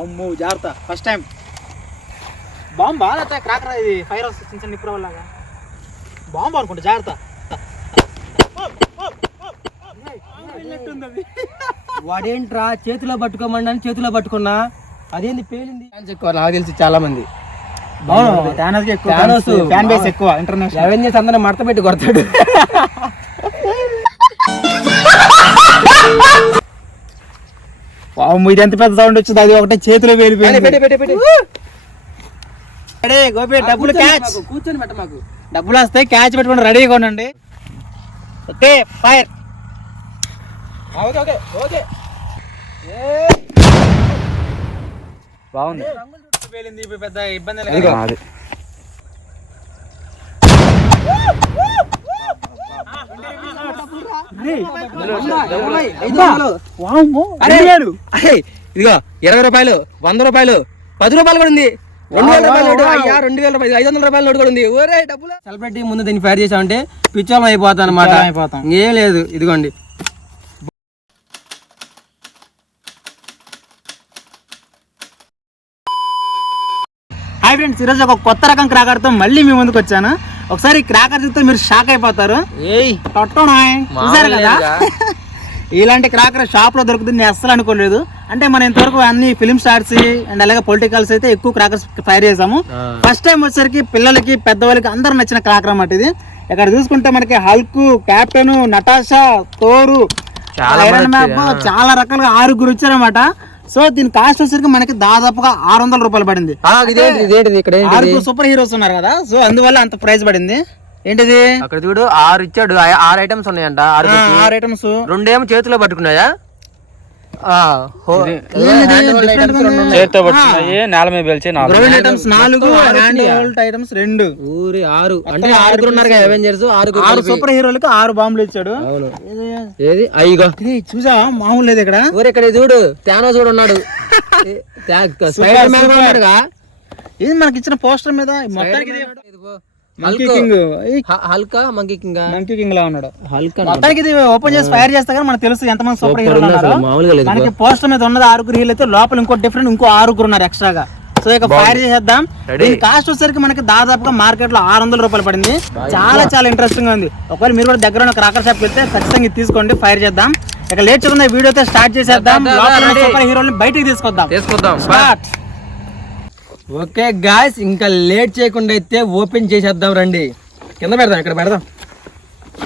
అమ్మో జాగ్రత్త. First time bomb? బాగా క్రాకర్ ఇది ఫైర్ వస్తుంది చిన్న చిన్న నిప్పుల వల్లగా. బాంబు అనుకుంటా జాగ్రత్త. వాడేంట్రా? చేతిలో పట్టుకోమండి చేతిలో పట్టుకున్నా. అదేంది పేలింది? ఫ్యాన్స్ ఎక్కువ నాకు తెలిసి చాలా మంది. ఫ్యాన్ బేస్ ఎక్కువ ఇంటర్నేషనల్ అవెంజర్స్ అందరూ మడత పెట్టి కొడతాడు. ఇది ఎంత పెద్ద సౌండ్ వచ్చింది అది ఒకటే చేతిలో పెట్టి, వేలిపోయింది. పెట్టి, పెట్టి, పెట్టి. అడే గోపి డబ్బులు క్యాచ్. మాకు, కూర్చొని పెట్ట మాకు. డబ్బులు వస్తాయి క్యాచ్ పెట్టుకుని రెడీగా ఉండండి. Okay fire. Okay okay okay. బాగుంది. పెద్ద ఇబ్బంది అదిగో. లేదు వామ్మో, అరే రెండు వేలు. అరే ఇదిగో ఇరవై రూపాయలు వంద రూపాయలు పది రూపాయలు కూడా ఉంది. రెండు వేల రూపాయలు నోటు అయ్యా రెండు వేల రూపాయలు ఐదు వందల రూపాయలు నోటు కూడా ఉంది. ఒరే డబ్బులు. సెలబ్రిటీ ముందు దీన్ని ఫైర్ చేసామంటే పిచ్చోళం అయిపోతాం అనమాట అయిపోతాం. ఏం లేదు ఇదిగోండి. హాయ్ ఫ్రెండ్స్ ఈరోజు ఒక కొత్త రకం క్రాకర్తో మళ్ళీ మీ ముందుకు వచ్చాను. ఒకసారి క్రాకర్ చూస్తే మీరు షాక్ అయిపోతారు. చూసారు కదా. ఇలాంటి క్రాకర్ షాప్లో దొరుకుతుంది నేను అస్సలు అనుకోలేదు. అంటే మనం ఇంతవరకు అన్ని ఫిలిం స్టార్స్ అండ్ అలాగే పొలిటికల్స్ అయితే ఎక్కువ క్రాకర్స్ ఫైర్ చేసాము. ఫస్ట్ టైం వచ్చేసరికి పిల్లలకి పెద్దవాళ్ళకి అందరూ నచ్చిన క్రాకర్ అన్నమాట ఇది. ఇక్కడ చూసుకుంటే మనకి హల్క్ కెప్టెన్ నటాషా తోరు చాలా రకాలుగా ఆరుగురు వచ్చారన్నమాట. సో దీని కాస్ట్ వచ్చేసరికి మనకి దాదాపుగా ఆరు వందల రూపాయలు పడింది. ఆరుగురు సూపర్ హీరోస్ ఉన్నారు కదా సో అందువల్ల అంత ప్రైస్ పడింది. ఏంటిది? అక్కడ చూడు ఆరు ఇచ్చాడు. ఆరు ఐటమ్స్ ఉన్నాయంట. ఆరు ఐటమ్స్ రెండేమో చేతిలో పట్టుకున్నాయా? చేతితో పట్టుకున్నాయి నేల మీద పిలిచి నాలుగు. గ్రౌండ్ ఐటమ్స్ నాలుగు హ్యాండ్? హోల్డ్ ఐటమ్స్ రెండు. ఊరి ఆరు. అంటే ఆరుగురు ఉన్నారు కదా అవెంజర్స్ ఆరుగురు ఆరు. సూపర్ హీరోలకి ఆరు బాంబులు ఇచ్చాడు. ఏది? అయ్యిగో ఇది చూసావా? మామూలు లేదు ఇక్కడ. ఊరు ఇక్కడ చూడు. తానో చూడు ఉన్నాడు. స్పైడర్ మ్యాన్ ఉన్నాడుగా. ఇది మనకి ఇచ్చిన పోస్టర్ మీద మొత్తానికి హల్క్. కింగ్ హ- హల్కా మంకీ కింగ్ మంకీ కింగ్ లా ఉన్నాడు. హల్క్ మొత్తానికి ఇది ఓపెన్ చేసి ఫైర్ చేస్తే కానీ మనకు తెలుసు ఎంతమంది సూపర్ ఉంది ఉన్నారు. అసలు, మామూలుగా లేదు మనకి పోస్టర్ మీద ఉన్నది ఆరుగురు హీరోలు అయితే లోపల ఇంకో డిఫరెంట్ ఇంకో ఆరుగురు ఉన్నారు ఎక్స్ట్రాగా సో ఇక ఫైర్ చేసేద్దాం. దీని కాస్ట్ వచ్చేసరికి మనకి దాదాపుగా మార్కెట్లో ఆరు వందల రూపాయలు పడింది. చాలా చాలా ఇంట్రెస్టింగ్గా ఉంది. ఒకవేళ మీరు కూడా దగ్గర ఉన్న క్రాకర్ షాప్ వెళ్తే ఖచ్చితంగా ఇది తీసుకోండి ఫైర్ చేద్దాం. ఇక లేట్ చేయకుండా వీడియో అయితే స్టార్ట్ చేసేద్దాం. లోపల. సూపర్ హీరోని బయటికి తీసుకొద్దాం. తీసుకొద్దాం. స్టార్ట్ ఓకే గాయస్ ఇంకా లేట్ చేయకుండా అయితే ఓపెన్ చేసేద్దాం రండి. కింద పెడదాం ఇక్కడ పెడదాం.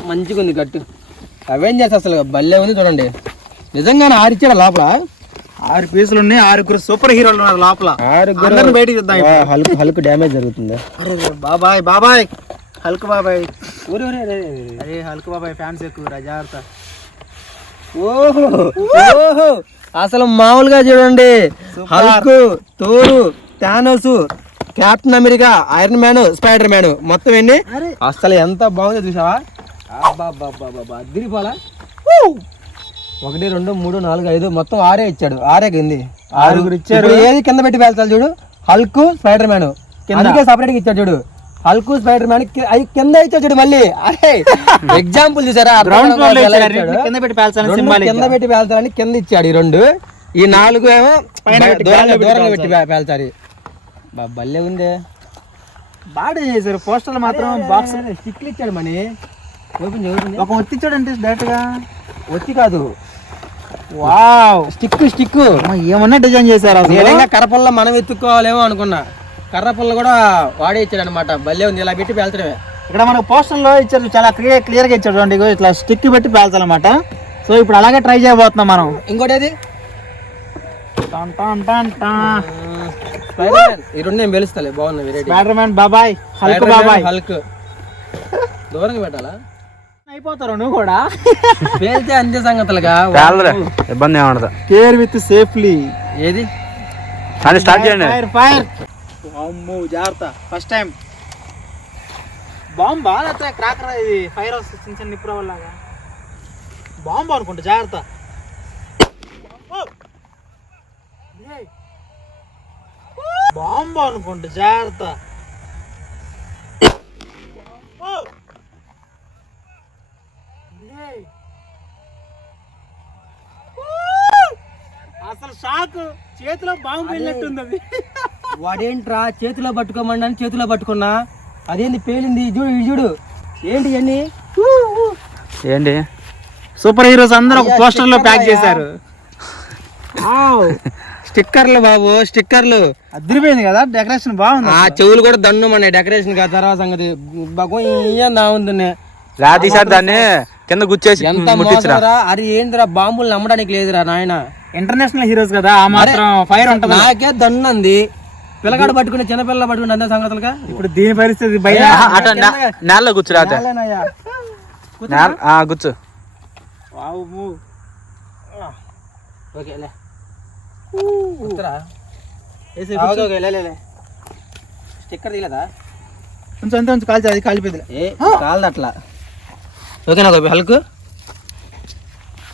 మంచిగా ఉంది గట్టు. అవెంజర్స్ అసలు? భలే ఉంది చూడండి. నిజంగానే ఆరిచ్చాడు లోపల? ఆరు పీసులు ఉన్నాయి ఆరుగురు సూపర్ హీరోలు ఉన్నారు లోపల. అందరిని బయటికి చూద్దాం. హల్క్ హల్క్ డ్యామేజ్ జరుగుతుంది. అరే బాబాయ్ బాబాయ్. హల్క్ బాబాయ్. అరే హల్క్ బాబాయ్ ఫ్యాన్స్ ఎక్కువ జాగ్రత్త. ఓహో ఓహో. అసలు మామూలుగా చూడండి. Hulk Thor Thanos Captain America Iron Man Spider Man మొత్తం ఎన్ని? అసలు ఎంత బాగుందో చూసావా? ఒకటి రెండు మూడు నాలుగు ఐదు మొత్తం ఆరే ఇచ్చాడు. ఆరే కింది. ఆరుగురు ఇచ్చారు. ఇప్పుడు ఏది కింద పెట్టి వెళ్తాడు చూడు? హల్క్ స్పైడర్ మ్యాన్ అందుకే సపరేట్గా ఇచ్చాడు చూడు. హల్క్ స్పైడర్ మ్యాన్ అవి కింద ఇచ్చాడు చూడు మళ్ళీ. అరే ఎగ్జాంపుల్ చూసారా? కాదు. ఇచ్చాడు? పెట్టి పేల్చాలని కింద పెట్టి పేల్చాలని కింద ఇచ్చాడు ఈ రెండు. ఈ నాలుగు ఏమో పెట్టి దూరంగా పెట్టి పేల్చాలి. భలే ఉందే. బాగా చేశారు. పోస్టర్లు మాత్రం బాక్స్ స్టిక్లు ఇచ్చాడు మని. ఓపెన్ చేయి. ఒక ఒత్తిచ్చాడు అంటే డైరెక్ట్గా వచ్చి కాదు. వావ్. స్టిక్ స్టిక్ ఏమన్నా డిజైన్ చేశారు అసలు? కర్రపుల్ల మనం ఎత్తుక్కోవాలేమో అనుకున్నా. కర్రపుల్ల కూడా వాడే ఇచ్చాడు అనమాట భలే ఉంది. ఇలా పెట్టి పేల్చడమే. ఇక్కడ మనకు పోస్టర్లో ఇచ్చారు. చాలా క్లియర్ క్లియర్గా ఇచ్చాడు చూడండి. ఇగో ఇట్లా స్టిక్ పెట్టి పేల్చాలన్నమాట. సో ఇప్పుడు అలాగే ట్రై చేయబోతున్నాం మనం. ఇంకోటి టన్ టన్ టన్ మ్యాన్ ఈ రెండు నేను పిలుస్తాలే. బాగున్నాయి వెరైటీ స్పైడర్ మ్యాన్ బాబాయ్ హల్క్ బాబాయ్. హల్క్ దూరంగా పెట్టాలా? అయిపోతారు నువ్వు కూడా. పేల్తే అంతే సంగతులుగా. ఇబ్బంది ఏమన్నది కేర్ విత్ సేఫ్లీ ఏది? కానీ స్టార్ట్ చేయండి. ఫైర్ ఫైర్ అమ్మో జాగ్రత్త. First time bomb? బాగా క్రాకర్ ఇది. ఫైర్ వస్తుంది చిన్న చిన్న నిప్పుల వల్లగా బాంబు అనుకుంటా జాగ్రత్త. బాంబు అనుకుంటా జాగ్రత్త. అసలు షాక్. చేతిలో బాంబు వెళ్ళినట్టుంది అది. వాడేంట్రా? చేతిలో పట్టుకోమని చేతిలో పట్టుకున్నా. అదేంది పేలింది? చూడు ఇది చూడు. ఏంటి ఇవన్నీ? ఏంటి? సూపర్ హీరోస్ అందరూ ఒక పోస్టర్లో ప్యాక్ చేశారు. స్టిక్కర్లు బాబు స్టిక్కర్లు. అదిరిపోయింది కదా డెకరేషన్ బాగుంది ఆ చెవులు కూడా దండు మన డెకరేషన్ కా తర్వాత సంగతి. బాగా ఉంది రాతి సార్ దాన్ని కింద గుచ్చేసి ఎంత మోసరా? అరే ఏందిరా బాంబులు నమ్మడానికి లేదురా నాయన. ఇంటర్నేషనల్ హీరోస్ కదా ఆ మాత్రం ఫైర్ ఉంటది. నాకే దన్నంది. పిల్లగాడు పట్టుకుని చిన్నపిల్ల పట్టుకుని అంతే సంగతులుగా? ఇప్పుడు దీని పరిస్థితి బయట నేలలో గుచ్చు రాతే గుచ్చు స్టిక్కర్ తీయలేదా? కొంచెం అంత కొంచెం కాల్చి అది కాలిపోయింది ఏ కాలదు అట్లా ఓకేనా గోపి హల్క్?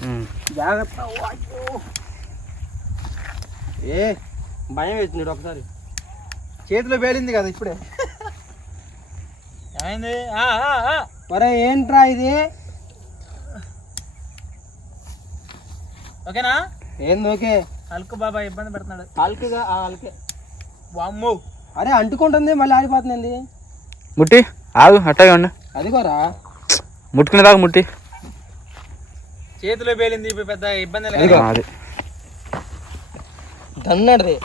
ఉమ్. జాగ్రత్త ఏ భయం వేసింది ఒకసారి. చేతిలో పేలింది కదా ఇప్పుడే. ఏమైంది? ఆ, ఆ, ఆ. ఒరే ఏంట్రా ఇది? ఓకేనా? ఏంది ఓకే? అల్కు బాబా ఇబ్బంది పెడుతున్నాడు. హల్క్గా ఆ హల్కే వామ్మో. అరే అంటుకుంటుంది మళ్ళీ ఆడిపోతుంది ముట్టి ఆగు అట్టగా ఉండు. అదిగోరా ముట్టుకునే దాకా ముట్టి. చేతిలో పేలింది ఇప్పుడు పెద్ద ఇబ్బంది లేదు అది. దన్నది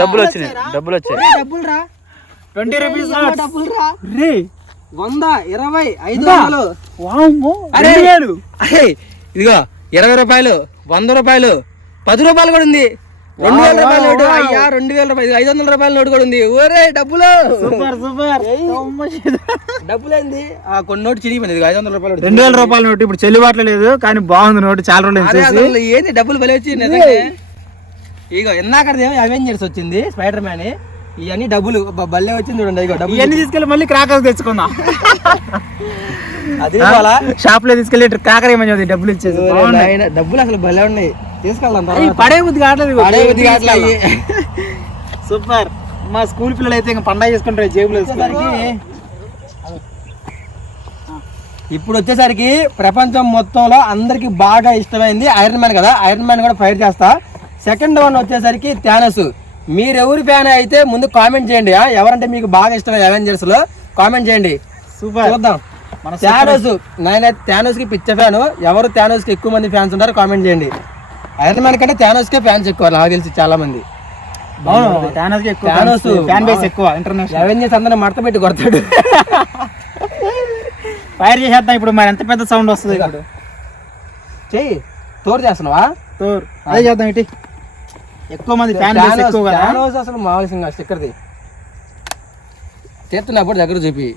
డబ్బులు వచ్చినాయి డబ్బులు వచ్చాయి. డబ్బులు రా. ట్వంటీ రూపీస్ డబ్బులు రా రే. వంద ఇరవై ఐదు వందలు. వామ్మో అరే వేలు. అరే ఇదిగో ఇరవై రూపాయలు వంద రూపాయలు పది రూపాయలు కూడా ఉంది. రెండు వేల రూపాయల నోటు. అయ్యా రెండు వేల రూపాయలు ఐదు వందల రూపాయల నోటు కూడా ఉంది. ఓరే డబ్బులు. Super super. డబ్బులు ఏంది ఆ కొన్ని నోటు చిరిగిపోయింది ఐదు వందల రూపాయలు. రెండు వేల రూపాయల నోటు ఇప్పుడు చెల్లుబాట్లు లేదు కానీ బాగుంది నోటు చాలా రోజులు ఏంది డబ్బులు బలి వచ్చి నిజంగా? ఇగో ఎన్నాకడదేమో అవెంజర్స్ వచ్చింది స్పైడర్ మ్యాన్ ఇవన్నీ డబ్బులు. బ- భలే వచ్చింది చూడండి ఇగో డబ్బులు ఇవన్నీ తీసుకెళ్ళి మళ్ళీ క్రాకర్స్ తెచ్చుకుందాం? అది కావాలా? షాప్లో తీసుకెళ్ళి క్రాకర్ ఏమని చదివి డబ్బులు. నాయనా, డబ్బులు అసలు భలే ఉన్నాయి. తీసుకెళ్దాం. పడే బుద్ధి కావట్లేదు. పడే బుద్ధి కావట్లే అయ్యి. సూపర్. మా స్కూల్ పిల్లలు అయితే ఇంకా పండగ చేసుకుంటారు జేబులు వేసుకొని. ఇప్పుడు వచ్చేసరికి ప్రపంచం మొత్తంలో అందరికి బాగా ఇష్టమైంది ఐరన్ మ్యాన్ కదా. ఐరన్ మ్యాన్ కూడా ఫైర్ చేస్తా. సెకండ్ వన్ వచ్చేసరికి థానస్ మీరు ఎవరి ఫ్యాన్ అయితే ముందు కామెంట్ చేయండి? ఎవరంటే మీకు బాగా ఇష్టమైన అవెంజర్స్లో కామెంట్ చేయండి. సూపర్. చూద్దాం. మన థానోస్ నేనైతే థానోస్కి పిచ్చ ఫ్యాన్ ఎవరు థానోస్కి ఎక్కువ మంది ఫ్యాన్స్ ఉంటారో కామెంట్ చేయండి. ఐరన్ మ్యాన్ కంటే థానోస్ కే ఫ్యాన్స్ ఎక్కువ నాకు తెలిసి చాలా మంది. అవెంజర్స్ అందరిని మడత పెట్టి కొడతాడు. ఫైర్ చేసేద్దాం ఇప్పుడు మరి ఎంత పెద్ద సౌండ్ వస్తుంది చెయ్యి తోడు చేస్తున్నావా? తోర్ అదే చేద్దాం ఇటు. ఎక్కువ మంది ఫ్యాన్ బేస్ ఎక్కువ కదా? థానోస్ అసలు మామూలు సింగ స్టిక్కర్ది. చేస్తున్నప్పుడు దగ్గర చూపి.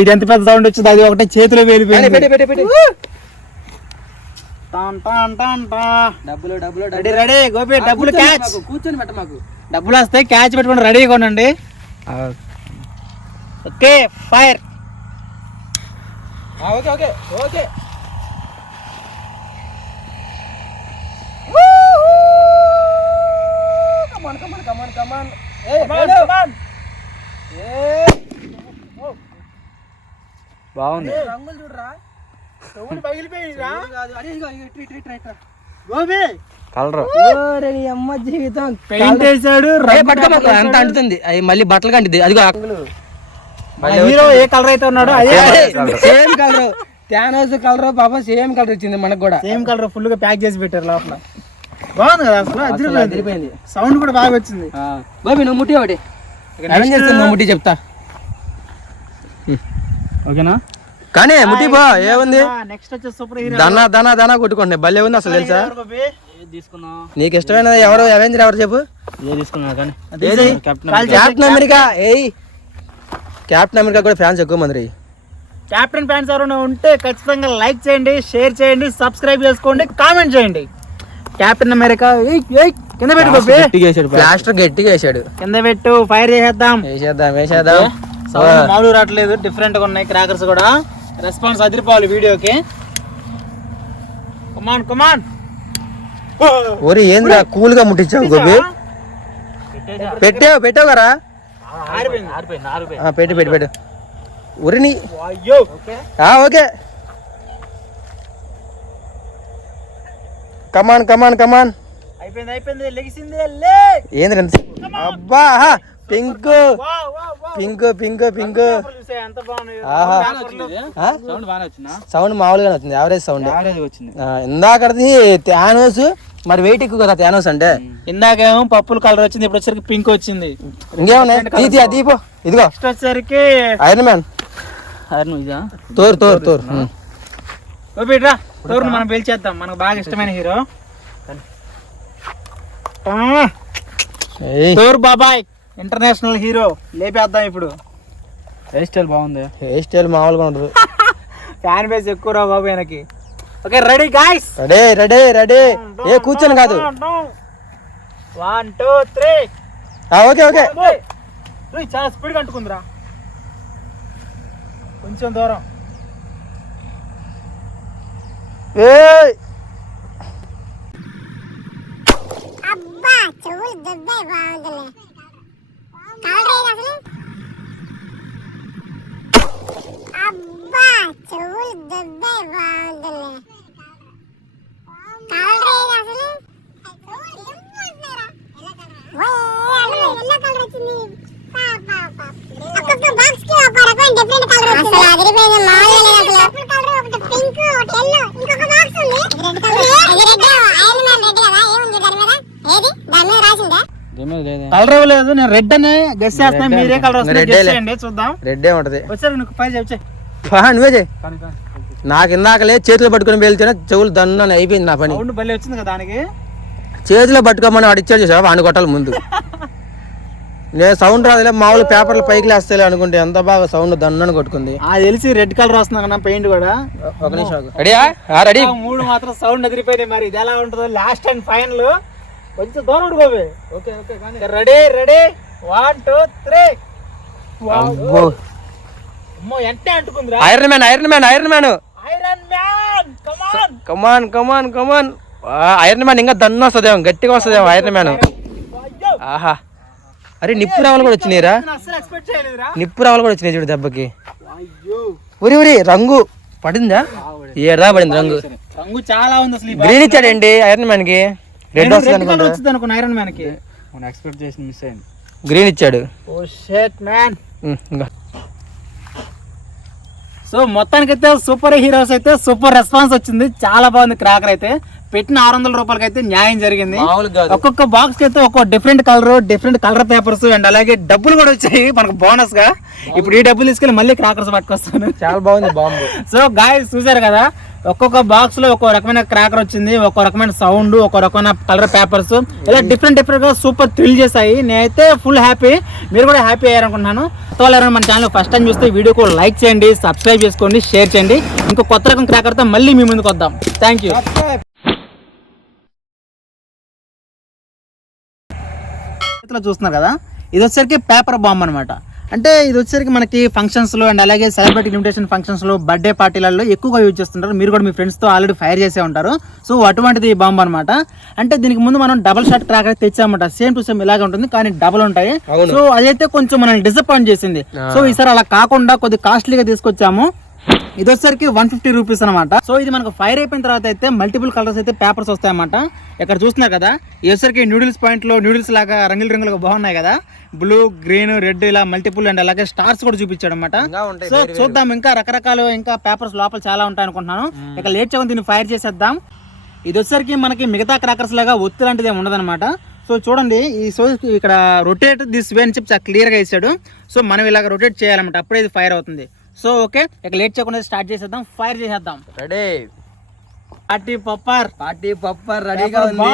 ఇది ఎంత పెద్ద సౌండ్ వచ్చింది అది ఒకటే చేతిలో వేలిపోయింది పెట్టి పెట్టి పెట్టి. డబ్బులు డబ్బులు రెడీ రెడీ గోపి డబ్బులు క్యాచ్. మాకు, కూర్చొని పెట్ట మాకు. డబ్బులు వస్తాయి క్యాచ్ పెట్టుకుని రెడీగా ఉండండి. Okay fire. ఆ, okay okay. Okay come on come on come on come on ఏ బాగుంది. రంగులు చూడరా? పగిలిపోయిందా కాదు. అరే ఇగో ఇగో ఇట్రా, ఇట్రా, ఇట్రా, ఇట్రా. గోపి. కలర్. ఓరే నీ అమ్మ జీవితం. పెయింట్ వేసాడు ఏ, పట్టుకోమాకు, అంత అంటుతుంది. అవి మళ్ళీ బట్టలు కంటిది. అదిగో. హీరో ఏ కలర్ అయితే ఉన్నాడో అదే సేమ్ కలర్. థానోస్ కలర్ పాపం సేమ్ కలర్ వచ్చింది మనకు కూడా. సేమ్ కలర్ ఫుల్గా ప్యాక్ చేసి పెట్టారు లోపల. బాగుంది కదా అసలు? అదిరిపోయింది. సౌండ్ కూడా బాగా వచ్చింది. బాబీ నువ్వు ముట్టి ఒకటి. అవెంజర్స్ నువ్వు ముట్టి చెప్తా. ఓకేనా? కానీ ముట్టి బా ఏముంది? నెక్స్ట్ వచ్చే సూపర్ హీరో దనా దనా దనా కొట్టుకోండి. భలే ఉంది అసలు తెలుసా? నీకు ఇష్టమైన ఎవరు? అవెంజర్ ఎవరు చెప్పు. తీసుకున్నా కానీ? ఏది? క్యాప్టెన్ అమెరికా ఏయ్. క్యాప్టెన్ అమెరికా కూడా ఫ్యాన్స్ ఎక్కువ మంది రీ కెప్టెన్ ఫ్యాన్స్ ఎవరైనా ఉంటే ఖచ్చితంగా లైక్ చేయండి షేర్ చేయండి సబ్స్క్రైబ్ చేసుకోండి కామెంట్ చేయండి. కెప్టెన్ అమెరికా ఏయ్, ఏయ్, కింద పెట్టు ప్లాస్టర్ గట్టిగా వేసాడు కింద పెట్టు ఫైర్ చేసేద్దాం. వేసేద్దాం వేసేద్దాం. సౌండ్ మామూలు రావట్లేదు డిఫరెంట్గా ఉన్నాయి క్రాకర్స్ కూడా. రెస్పాన్స్ అదిరిపోవాలి వీడియోకి. కమాన్ కమాన్ ఓరి ఏంద్రా కూల్గా ముట్టించావు గోపి? పెట్టావు పెట్టావు కదా? ఆరిపోయింది. ఆ, పెట్టు పెట్టు పెట్టు. ఆ, ఓకే. కమాన్ కమాన్ కమాన్ అయిపోయింది అయిపోయింది లెగిసింది లే. ఏంద్ర అబ్బా pink. Pink pink pink? Sound మామూలుగానే వచ్చింది యావరేజ్ సౌండ్ ఇందాకది థానోస్ మరి వెయిట్ ఎక్కువ కదా థానోస్ అంటే? ఇందాకేమో పప్పుల కలర్ వచ్చింది ఇప్పుడు వచ్చేసరికి పింక్ వచ్చింది. ఇంకేమున్నాయి? అది దీపో ఇదిగో. వచ్చేసరికి ఐరన్ మ్యాన్ ఇదా? తోరు తోరు తోరు. తోరును మనం పిలిచేద్దాం? మనకు బాగా ఇష్టమైన హీరో. తోరు బాబాయ్ ఇంటర్నేషనల్ హీరో. లేపేద్దాం ఇప్పుడు. హెయిర్ స్టైల్ బాగుంది. హెయిర్ స్టైల్ మామూలుగా ఉండదు. ఫ్యాన్ బేస్ ఎక్కువ రా బాబు ఆయనకి okay ready guys ready ready ready. ఏ కూర్చొని కాదు. వన్ టూ త్రీ ఆ, ఓకే ఓకే. చాలా స్పీడ్గా అంటుకుందిరా. కొంచెం దూరం. ఏయ్! అబ్బా చెవులు దొబ్బాయి బాగుందిలే. కలర్ ఏది అసలు? అబ్బా చెవులు దొబ్బాయి బాగుందిలే. కలర్ ఏది అసలు? ఎల్లో కలర్ వచ్చింది. పా, పా, పా. ఒక్కొక్క బాక్స్కి ఒక రకమైన డిఫరెంట్ కలర్ అసలు అదిరిపోయింది మామూలుగా లేదు అసలు కలర్ ఒకటి పింక్ ఒకటి ఎల్లో ఇంకొక బాక్స్ ఉంది రెడ్ కలర్ అది రెడ్ ఐరన్ మ్యాన్ రెడ్ కదా ఏముంది దాని మీద ఏది దాని మీద రాసిందా ఏమీ లేదే కలర్ ఇవ్వలేదు నేను రెడ్ అని గెస్ చేస్తాను మీరే కలర్ వస్తుంది. చేయండి చూద్దాం. రెడ్డే ఉంటది. వచ్చారు నీకు పై వచ్చే పా, నువ్వే చేయి నాకు ఇందాకలే చేతిలో పట్టుకుని వెళ్తేనే చెవులు దన్నాను అయిపోయింది నా పని. సౌండ్ భలే వచ్చింది కదా దానికి. చేతిలో పట్టుకోమని వాడు ఇచ్చాడు చూసావా వాడిని కొట్టాలి ముందు. నేను సౌండ్ రాదులే మామూలు పేపర్లు పైకి లేస్తాయి అనుకుంటే ఎంత బాగా సౌండ్ దన్నని కొట్టుకుంది. ఆ తెలిసి రెడ్ కలర్ వస్తుంది కదా పెయింట్ కూడా. ఒక నిమిషం రెడీయా? రెడీ. మూడు మాత్రం సౌండ్ అదిరిపోయినాయి మరి. ఇది ఎలా ఉంటుందో లాస్ట్ అండ్ ఫైనల్ కొంచెం దూరం ఉండిపోవే ఓకే ఓకే కానీ ready ready. One two three అమ్మో. ఎంటే అంటుకుందిరా? Iron Man Iron Man Iron Man Iron Man come on come on come on come on Iron Man ఇంకా దన్ను వస్తుందేమో గట్టిగా వస్తుందేమో ఐరన్ మ్యాన్ ఆహా. అరే నిప్పు రావాలి కూడా వచ్చినాయిరా నిప్పు రావాలి కూడా వచ్చినాయి చూడు దెబ్బకి. అయ్యో. ఉరి ఉరి రంగు. పడిందా? ఏడా పడింది రంగు? రంగు చాలా ఉంది గ్రీన్ ఇచ్చాడండి ఐరన్ మ్యాన్కి? రెడ్ వస్తుంది అనుకున్నా ఐరన్ మ్యాన్కి. మనం ఎక్స్పెక్ట్ చేసి మిస్ అయింది. గ్రీన్ ఇచ్చాడు. ఓ షేట్ మ్యాన్. సో మొత్తానికైతే సూపర్ హీరోస్ అయితే సూపర్ రెస్పాన్స్ వచ్చింది. చాలా బాగుంది క్రాకర్ అయితే. పెట్టిన ఆరు వందల రూపాయలకి అయితే న్యాయం జరిగింది. ఒక్కొక్క బాక్స్ అయితే ఒక్కొక్క different colour different colour papers and అలాగే డబ్బులు కూడా వచ్చాయి మనకు బోనస్గా. ఇప్పుడు ఈ డబ్బులు తీసుకెళ్ళి మళ్ళీ క్రాకర్స్ పట్టుకొస్తాను. చాలా బాగుంది బాంబు. సో గాయస్ చూసారు కదా? ఒక్కొక్క బాక్స్లో ఒక్కో రకమైన క్రాకర్ వచ్చింది ఒక్కో రకమైన సౌండ్ ఒక్కో రకమైన కలర్ పేపర్స్ ఇలా డిఫరెంట్ డిఫరెంట్గా సూపర్ థ్రిల్ చేశాయి. నేనైతే ఫుల్ హ్యాపీ మీరు కూడా హ్యాపీ అయ్యారనుకుంటున్నాను. తోలేరు మన ఛానల్ ఫస్ట్ టైం చూస్తే వీడియోకు లైక్ చేయండి సబ్స్క్రైబ్ చేసుకోండి షేర్ చేయండి. ఇంకో కొత్త రకం క్రాకర్తో మళ్ళీ మీ ముందుకు వద్దాం. థ్యాంక్ యూ చూస్తున్నారు కదా? ఇది వచ్చేసరికి పేపర్ బాంబ్ అనమాట అంటే ఇది వచ్చేసరికి మనకి ఫంక్షన్స్లో అండ్ అలాగే సెలబ్రిటీ లిమిటేషన్ ఫంక్షన్స్లో బర్త్డే పార్టీలలో ఎక్కువగా యూజ్ చేస్తుంటారు. మీరు కూడా మీ ఫ్రెండ్స్తో ఆల్రెడీ ఫైర్ చేసే ఉంటారు. సో అటువంటిది బాంబ్ అనమాట అంటే దీనికి ముందు మనం డబుల్ షాట్ క్రాకర్ తెచ్చామన్నమాట సేమ్ టు సేమ్ ఇలాగే ఉంటుంది కానీ డబుల్ ఉంటాయి. సో అదైతే కొంచెం మనల్ని డిసప్పాయింట్ చేసింది. సో ఈసారి అలా కాకుండా కొద్ది కాస్ట్లీగా తీసుకొచ్చాము. ఇది వచ్చేసరికి వన్ ఫిఫ్టీ రూపీస్ అనమాట సో ఇది మనకు ఫైర్ అయిపోయిన తర్వాత అయితే మల్టిపుల్ కలర్స్ అయితే పేపర్స్ వస్తాయన్నమాట. ఇక్కడ చూస్తున్నారు కదా ఇది వచ్చేసరికి నూడిల్స్ పాయింట్లో నూడిల్స్ లాగా రంగులు రంగులుగా బాగున్నాయి కదా. బ్లూ గ్రీన్ రెడ్ ఇలా మల్టిపుల్ అండ్ అలాగే స్టార్స్ కూడా చూపించాడు అనమాట సో చూద్దాం ఇంకా రకరకాలు ఇంకా పేపర్స్ లోపల చాలా ఉంటాయి అనుకుంటున్నాను ఇక లేట్ చేయకుండా దీన్ని ఫైర్ చేసేద్దాం. ఇది వచ్చేసరికి మనకి మిగతా క్రాకర్స్ లాగా ఒత్తి లాంటిది ఏమి ఉండదన్నమాట. సో చూడండి ఈ సో ఇక్కడ రొటేట్ దిస్ వే అని చెప్పి చాలా క్లియర్గా ఇచ్చాడు సో మనం ఇలాగ రొటేట్ చేయాలన్నమాట. అప్పుడే ఇది ఫైర్ అవుతుంది. So okay. ఇక లేట్ చేయకుండా స్టార్ట్ చేసేద్దాం. ఫైర్ చేసేద్దాం. Ready party popper. Party popper రెడీగా ఉంది.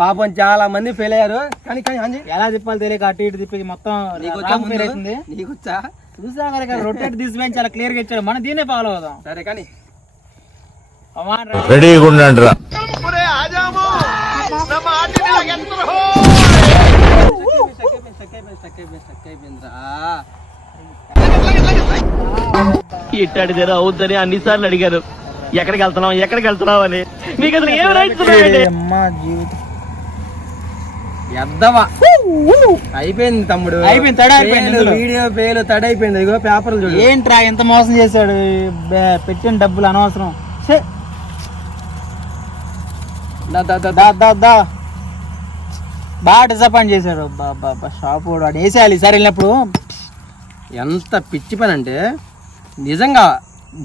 పాపం చాలా మంది ఫెయిల్ అయ్యారు. కానీ కానీ అంజీ ఎలా తిప్పాలి తెలియక అటు ఇటు తిప్పి మొత్తం? ఫైర్ అవుతుంది. నీకు వచ్చా? చూసా కదా రొటేట్ దిస్ వే అని చాలా క్లియర్గా ఇచ్చాడు. మనం దీన్నే ఫాలో అవుదాం. సరే కానీ. అమాన్ రా. రెడీగా ఉండండిరా ఇట్టాడిదేరా అవుద్దని అన్నిసార్లు అడిగారు. ఎక్కడికి వెళ్తున్నాం ఎక్కడికి వెళ్తున్నాం అని. మీకు అసలు ఏం రైట్స్ ఎద్దవా? అయిపోయింది తమ్ముడు. అయిపోయింది, తడి అయిపోయింది. వీడియో పేలు తడి అయిపోయింది. ఇగో పేపర్లు చూడు. ఏంట్రా ఎంత మోసం చేశాడు? బే- పెట్టిన డబ్బులు అనవసరం. ఛే, దా, దా, దా, దా. దా దా. దా బాగా డిసప్పాయింట్ చేశాడు. షాప్ వాడు. వేసేయాలి ఈసారి వెళ్ళినప్పుడు ఎంత పిచ్చి పని అంటే నిజంగా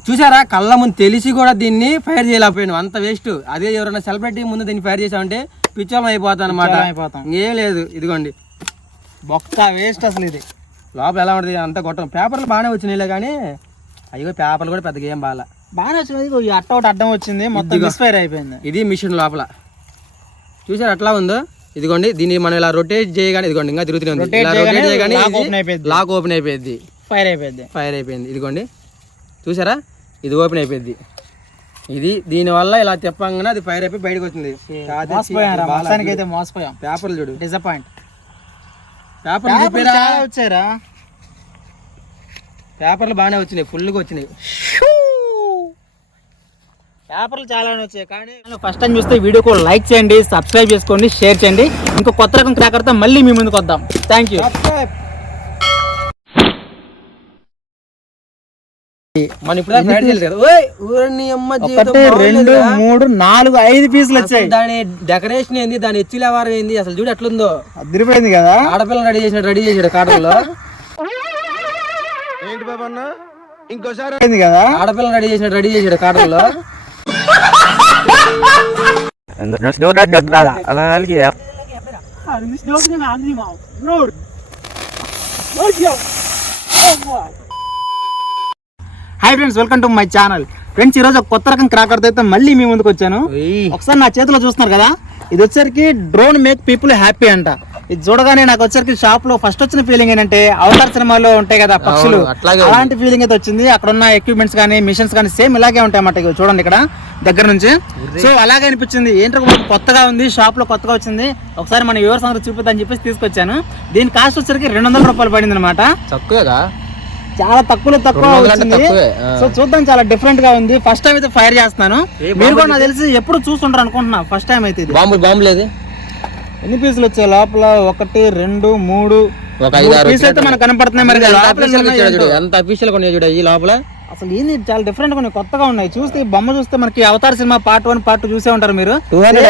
చూసారా కళ్ళ ముందు తెలిసి కూడా దీన్ని ఫైర్ చేయలేకపోయాను. అంత వేస్ట్ అదే ఎవరైనా సెలబ్రిటీ ముందు దీన్ని ఫైర్ చేసామంటే పిచ్చోళం అయిపోతాం అనమాట అయిపోతాం. ఏం లేదు ఇదిగోండి. బొక్క వేస్ట్ అసలు ఇది. లోపల ఎలా ఉంటుంది అంత కొట్టం పేపర్లు బాగానే వచ్చినాయిలే కానీ అయ్యో పేపర్లు కూడా పెద్దగా ఏం బాగా బాగానే ఈ అట్ట ఒకటి అడ్డం వచ్చింది. మొత్తం మిస్ఫైర్ అయిపోయింది. ఇది మిషన్ లోపల. చూసారు ఎట్లా ఉందో? ఇదిగోండి దీన్ని మనం ఇలా రొటేట్ చేయగానే ఇదిగోండి ఇంకా తిరుగుతూనే ఉంది. ఇలా రొటేట్ చేయగానే. లాక్ ఓపెన్ అయిపోయింది. ఫైర్ అయిపోయింది. ఫైర్ అయిపోయింది. ఇదిగోండి చూసారా? ఇది ఓపెన్ అయిపోయింది. ఇది దీనివల్ల ఇలా తిప్పంగానే అది ఫైర్ అయిపోయి బయటకు వచ్చింది. మోసపోయాం పేపర్లు చూడు. డిసప్పాయింట్ పేపర్లు వచ్చారా పేపర్లు బాగానే వచ్చినాయి. ఫుల్గా వచ్చినాయి. పేపర్లు చాలా వచ్చాయి కానీ ఫస్ట్ టైం చూస్తే వీడియోకు లైక్ చేయండి సబ్స్క్రైబ్ చేసుకోండి షేర్ చేయండి. ఇంకో కొత్త రకం క్రాకర్తో మళ్ళీ మీ ముందుకు వద్దాం. థ్యాంక్ యూ మనం ఇప్పుడు ఒకటి రెండు. మూడు నాలుగు ఐదు పీసులు వచ్చాయి. దాని డెకరేషన్ ఏంది దాని ఎచ్చిల వ్యవహారం ఏంది అసలు చూడు ఎట్లుందో. అదిరిపోయింది కదా. ఆడపిల్లని రెడీ చేసినట్టు రెడీ చేసాడు కాటంలో అదిరిపోయింది కదా. ఆడపిల్లని రెడీ చేసినట్టు రెడీ చేసాడు కాటంలో hi friends welcome to my channel friends ఈరోజు ఒక కొత్త రకం క్రాకర్ అయితే మళ్ళీ మీ ముందుకు వచ్చాను. ఒకసారి నా చేతిలో చూస్తున్నారు కదా? ఇది వచ్చరికి డ్రోన్ మేక్ పీపుల్ హ్యాపీ అంట. ఇది చూడగానే నాకు వచ్చరికి షాప్లో ఫస్ట్ వచ్చిన ఫీలింగ్ ఏంటంటే అవతార్ సినిమాలో ఉంటాయి కదా పక్షులు. అలాంటి ఫీలింగ్ అయితే వచ్చింది. అక్కడ ఉన్న ఎక్విప్మెంట్స్ కానీ మిషన్స్ కానీ సేమ్ ఇలాగే ఉంటాయి అన్నమాట. చూడండి ఇక్కడ దగ్గర నుంచి. సో అలాగే అనిపించింది. ఏంటో కొత్తగా ఉంది షాప్లో కొత్తగా వచ్చింది. ఒకసారి మన వ్యూవర్స్ అందరూ చూపిద్దని చెప్పేసి తీసుకొచ్చాను. దీని కాస్ట్ వచ్చరికి రెండు వందల రూపాయలు పడింది అనమాట తక్కువేగా? చాలా తక్కువలో తక్కువ వచ్చింది. తక్కువే. సో చూద్దాం చాలా డిఫరెంట్గా ఉంది. ఫస్ట్ టైం అయితే ఫైర్ చేస్తున్నాను. మీరు కూడా నాకు తెలిసి ఎప్పుడు చూస్తుంటారు అనుకుంటున్నా. ఫస్ట్ టైం అయితే ఇది. బాంబు బాంబు లేదు ఎన్ని పీసులు వచ్చాయి? లోపల ఒకటి రెండు మూడు. ఒక ఐదు ఆరు పీసులు అయితే మనకు కనపడుతున్నాయి మరి. లోపల. ఎంత అఫీషియల్ కొన్ని చూడు. ఈ లోపల అసలు ఏంది చాలా డిఫరెంట్ ఉన్నాయి కొత్తగా ఉన్నాయి. చూస్తే బొమ్మ చూస్తే మనకి Avatar cinema part one part two చూసే ఉంటారు మీరు. టూ హండ్రెడ్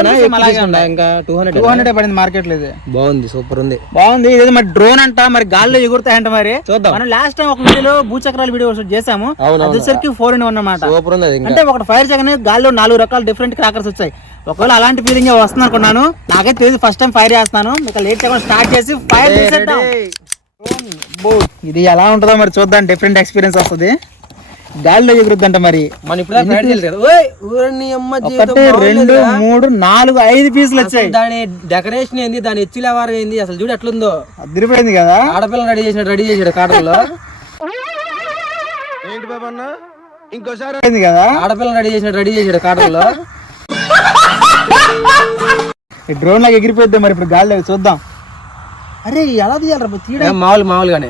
పడింది మార్కెట్లో ఇది. బాగుంది సూపర్ ఉంది. బాగుంది. ఇది మరి డ్రోన్ అంట మరి గాల్లో ఎగురుతాయంట మరి. చూద్దాం. మనం లాస్ట్ టైం ఒక వీడియోలో భూచక్రాల వీడియో షూట్ చేసాము అవును, అది వచ్చరికి ఫోర్ ఇన్ వన్ అన్నమాట. సూపర్ ఉంది అంటే ఒకటి ఫైర్ చేయగానే గాల్లో నాలుగు రకాల డిఫరెంట్ క్రాకర్స్ వచ్చాయి. ఒకవేళ అలాంటి ఫీలింగ్ వస్తుంది అనుకున్నాను నాకైతే తెలియదు ఫస్ట్ టైం ఫైర్ చేస్తున్నాను. ఇక లేట్ చేయకుండా స్టార్ట్ చేసి ఫైర్ చేసేద్దాం ఇది ఎలా ఉంటుందో మరి చూద్దాం. డిఫరెంట్ ఎక్స్పీరియన్స్ వస్తుంది. గాల్లో ఎగురుద్దంట మరి. మన ఇప్పుడు ఫైర్ చేయలేదు కదా. ఓయ్ ఊరని అమ్మ జీవితం ఒకటి రెండు. మూడు నాలుగు ఐదు పీసులు వచ్చాయి. దాని డెకరేషన్ ఏంది? దాని ఎచ్చిల వ్యవహారం ఏంది? అసలు చూడు ఎట్లుందో. అదిరిపోయింది కదా. ఆడపిల్లని రెడీ చేసినట్టు రెడీ చేసాడు కాటంలో అదిరిపోయింది కదా. ఆడపిల్లని రెడీ చేసినట్టు రెడీ చేసాడు కాటంలో ఈ డ్రోన్ లాగా ఎగిరిపోద్ది మరి ఇప్పుడు గాల్లో చూద్దాం. అరే ఎలా తీయాలి మామూలు మామూలుగానే.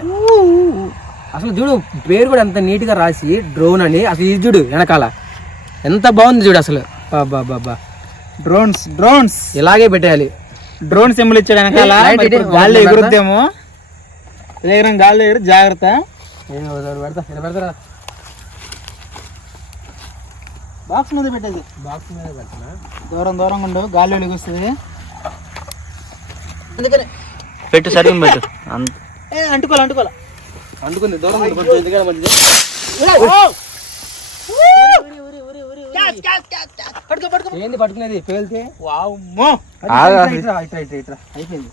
అసలు చూడు పేరు కూడా ఎంత నీట్గా రాసి డ్రోన్ అని అసలు ఇది చూడు వెనకాల. ఎంత బాగుంది చూడు అసలు. బాబా బాబా డ్రోన్స్ డ్రోన్స్. ఇలాగే పెట్టేయాలి. డ్రోన్ సింబల్ ఇచ్చాడు వెనకాల. పెడతా. ఎగురుద్దేమో ఎగరం గాల్లో ఎగురు జాగ్రత్త. ఏం అవుతాడు, పెడతా ఇలా పెడతారా బాక్స్ మీద పెట్టేది. బాక్స్ మీద పెడతానా దూరం దూరంగా ఉండు గాల్లో ఎగుస్తుంది పెట్టు సరిగ్గా పెట్టు. అంత. ఏ అంటుకోవాలి అంటుకోవాలి? అందుకుంది దూరం ఉంది, కొంచెం ఎందుకైనా మంచిది. ఏంది పట్టుకునేది? పేలితే. అయిపోయింది.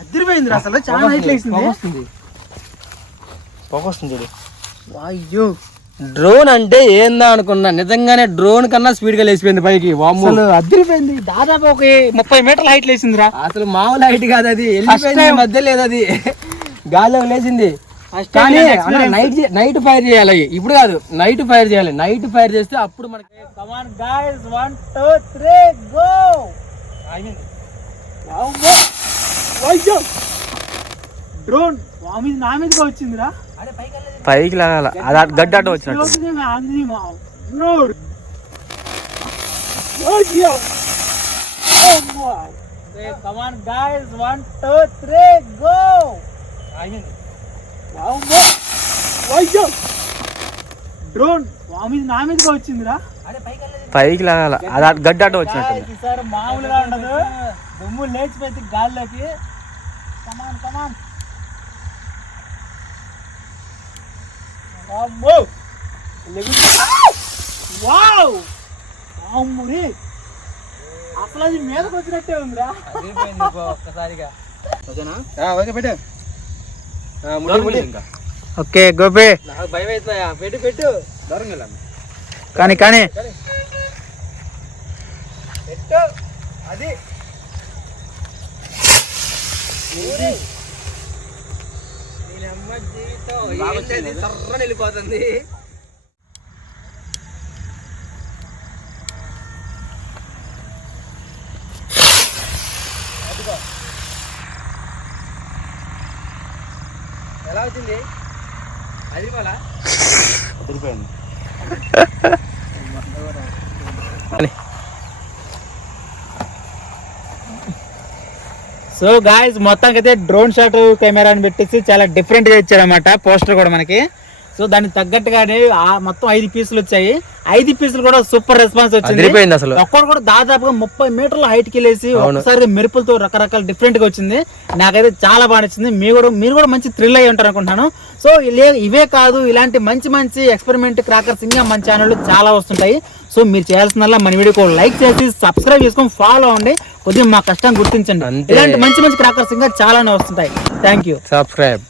అదిరిపోయింది రా అసలు చాలా హైట్ వస్తుంది. పొగ వస్తుంది అయ్యో డ్రోన్ అంటే ఏందా అనుకున్నా. నిజంగానే డ్రోన్ కన్నా స్పీడ్గా లేచిపోయింది పైకి. వామ్మో. అసలు అదిరిపోయింది. దాదాపు ఒక ముప్పై మీటర్ల హైట్ లేచింది రా అసలు మామూలు హైట్ కాదు అది. వెళ్ళిపోయింది మధ్య లేదు అది. గాల్లో లేచింది. కానీ. నైట్ నైట్ ఫైర్ చేయాలి. ఇప్పుడు కాదు నైట్ ఫైర్ చేయాలి. నైట్ ఫైర్ చేస్తే అప్పుడు మనకి on, guys. One, two, three, go. వామ్మో. అయ్యో డ్రోన్ వామి నా మీదగా వచ్చిందిరా? పైకి లాగాల. అది గడ్డ అటు వచ్చినట్టు. Come on guys one two three go drone. మీద నా మీదగా వచ్చిందిరా. పైకి లాగాల. అది గడ్డి Guys, ఈసారి మామూలుగా ఉండదు. దుమ్ము లేచిపోయింది గాల్లోకి. Come on come on wow! వామ్మురి. అసలు అది మీదకి వచ్చినట్టే ఉందిరా. ఒక్కసారిగా. ఓకే పెట్టు. ఓకే గోపి. నాకు భయం అవుతుందా పెట్టు పెట్టు. కానీ కానీ. పెట్టు. అది. జీవితం సర్రని వెళ్ళిపోతుంది అదిగో. ఎలా వచ్చింది అది పోలా సో గాయస్ మొత్తానికి అయితే డ్రోన్ షాట్ కెమెరాని పెట్టేసి చాలా డిఫరెంట్ ఇచ్చారనమాట ఇచ్చారన్నమాట. పోస్టర్ కూడా మనకి. సో దానికి తగ్గట్టుగానే ఆ మొత్తం ఐదు పీసులు వచ్చాయి. ఐదు పీసులు కూడా సూపర్ రెస్పాన్స్ వచ్చింది. అసలు. ఒక్కడు కూడా దాదాపుగా ముప్పై మీటర్ల హైట్కి వెళ్ళేసి ఒకసారి మెరుపులతో రకరకాల డిఫరెంట్గా వచ్చింది. నాకైతే చాలా బాగా నచ్చింది. మీరు కూడా మీరు కూడా మంచి థ్రిల్ అయ్యి ఉంటారు అనుకుంటున్నాను. సో ఇవే కాదు ఇలాంటి మంచి మంచి ఎక్స్పెరిమెంట్ క్రాకర్స్ ఇంకా మన ఛానల్లో చాలా వస్తుంటాయి. సో మీరు చేయాల్సిందల్లా మన వీడియోకి లైక్ చేసి సబ్స్క్రైబ్ చేసుకొని ఫాలో అవ్వండి. కొద్దిగా మా కష్టం గుర్తించండి. ఇలాంటి మంచి మంచి క్రాకర్స్ ఇంకా చాలానే వస్తుంటాయి. Thank you subscribe